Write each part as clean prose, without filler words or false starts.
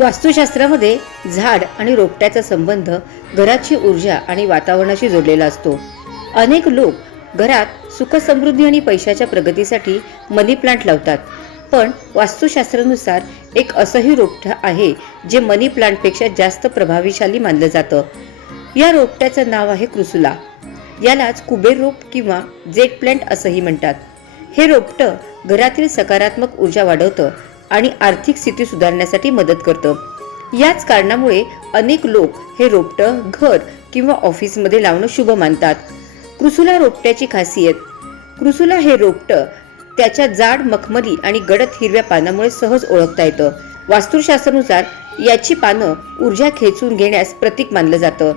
वास्तुशास्त्रामध्ये झाड आणि रोपट्याचा संबंध घराची ऊर्जा आणि वातावरणाशी जोडलेला असतो. अनेक लोक घरात सुख समृद्धी आणि पैशाच्या प्रगतीसाठी मनी प्लांट लावतात. पण वास्तुशास्त्रानुसार एक असंही रोपट आहे जे मनी प्लांटपेक्षा जास्त प्रभावीशाली मानलं जातं. या रोपट्याचं नाव आहे क्रुसुला. यालाच कुबेर रोप किंवा जेट प्लांट असंही म्हणतात. हे रोपटं घरातील सकारात्मक ऊर्जा वाढवतं आणि आर्थिक स्थिती सुधारण्यासाठी मदत करतं. याच कारणामुळे अनेक लोक हे रोपटं घर किंवा ऑफिसमध्ये लावणं शुभ मानतात. क्रुसुला रोपट्याची खासियत. क्रुसुला हे रोपटं त्याच्या जाड मखमली आणि गडद हिरव्या पानामुळे सहज ओळखता येतं. वास्तुशास्त्रानुसार याची पानं ऊर्जा खेचून घेण्यास प्रतीक मानलं जातं.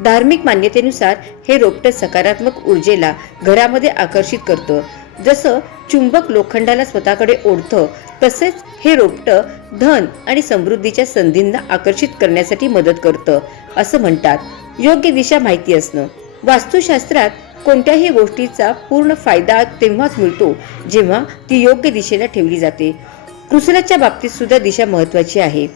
धार्मिक मान्यतेनुसार हे रोपटं सकारात्मक ऊर्जेला घरामध्ये आकर्षित करतं. जसं चुंबक लोखंडाला स्वतःकडे ओढतं, तसेच हे रोपटं धन आणि समृद्धीच्या संधींना आकर्षित करण्यासाठी मदत करतं असं म्हणतात. योग्य दिशा माहिती असणं. वास्तुशास्त्रात कोणत्याही गोष्टीचा पूर्ण फायदा तेव्हाच मिळतो जेव्हा ती योग्य दिशेला ठेवली जाते. क्रुसुलाच्या बाबतीत सुद्धा दिशा महत्वाची आहे.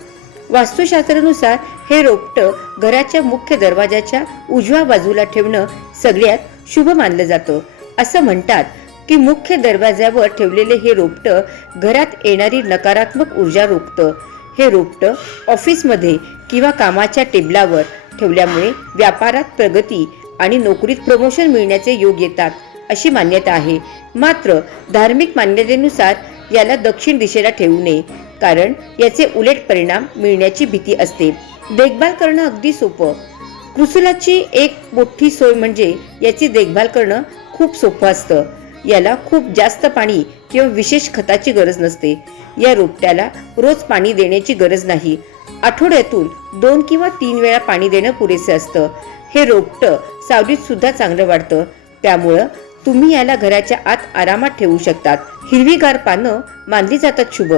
वास्तुशास्त्रानुसार हे रोपटं घराच्या मुख्य दरवाजाच्या उजव्या बाजूला ठेवणं सगळ्यात शुभ मानलं जातं. असं म्हणतात की मुख्य दरवाजावर ठेवलेले हे रोपटं घरात येणारी नकारात्मक ऊर्जा रोखतं. हे रोपटं ऑफिसमध्ये किंवा कामाच्या टेबलावर ठेवल्यामुळे व्यापारात प्रगती आणि नोकरीत प्रमोशन मिळण्याचे योग येतात अशी मान्यता आहे. मात्र धार्मिक मान्यतेनुसार याला दक्षिण दिशेला ठेवू नये, कारण याचे उलट परिणाम मिळण्याची भीती असते. देखभाल करणं अगदी सोपं. क्रुसुलाची एक मोठी सोय म्हणजे याची देखभाल करणं खूप सोपं असतं. याला खूप जास्त पाणी किंवा विशेष खताची गरज नसते. या रोपट्याला रोज पाणी देण्याची गरज नाही. आठवड्यातून 2 किंवा 3 वेळा पाणी देणं पुरेसे असतं. हे रोपटं सावलीत सुद्धा चांगलं वाढतं, त्यामुळं तुम्ही याला घराच्या आत आरामात ठेवू शकतात. हिरवीगार पानं मानली जातात शुभ.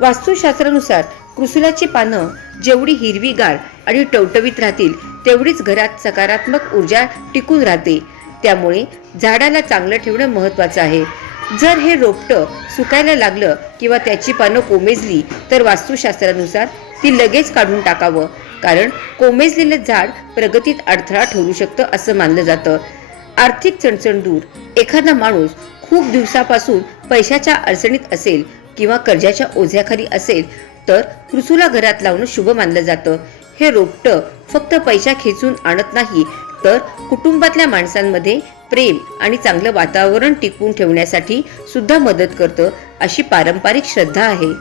वास्तुशास्त्रानुसार क्रुसुलाची पानं जेवढी हिरवीगार आणि टवटवीत राहतील तेवढीच घरात सकारात्मक ऊर्जा टिकून राहते. त्यामुळे झाडाला चांगलं ठेवणं महत्वाचं आहे. जर हे रोपटं सुकायला लागलं किंवा त्याची पानं कोमेजली तर वास्तुशास्त्रानुसार ती लगेच काढून टाकावं, कारण कोमेजलेलं झाड प्रगतीत अडथळा ठरू शकतं असं मानलं जातं. आर्थिक चणचण दूर. एखादा माणूस खूप दिवसापासून पैशाच्या अडचणीत असेल किंवा कर्जाच्या ओझ्याखाली असेल तर क्रुसुला घरात लावणं शुभ मानलं जातं. हे रोपटं फक्त पैसा खेचून आणत नाही, तर कुटुंबातल्या माणसांमध्ये प्रेम आणि चांगलं वातावरण टिकवून ठेवण्यासाठी सुद्धा मदत करतं अशी पारंपरिक श्रद्धा आहे.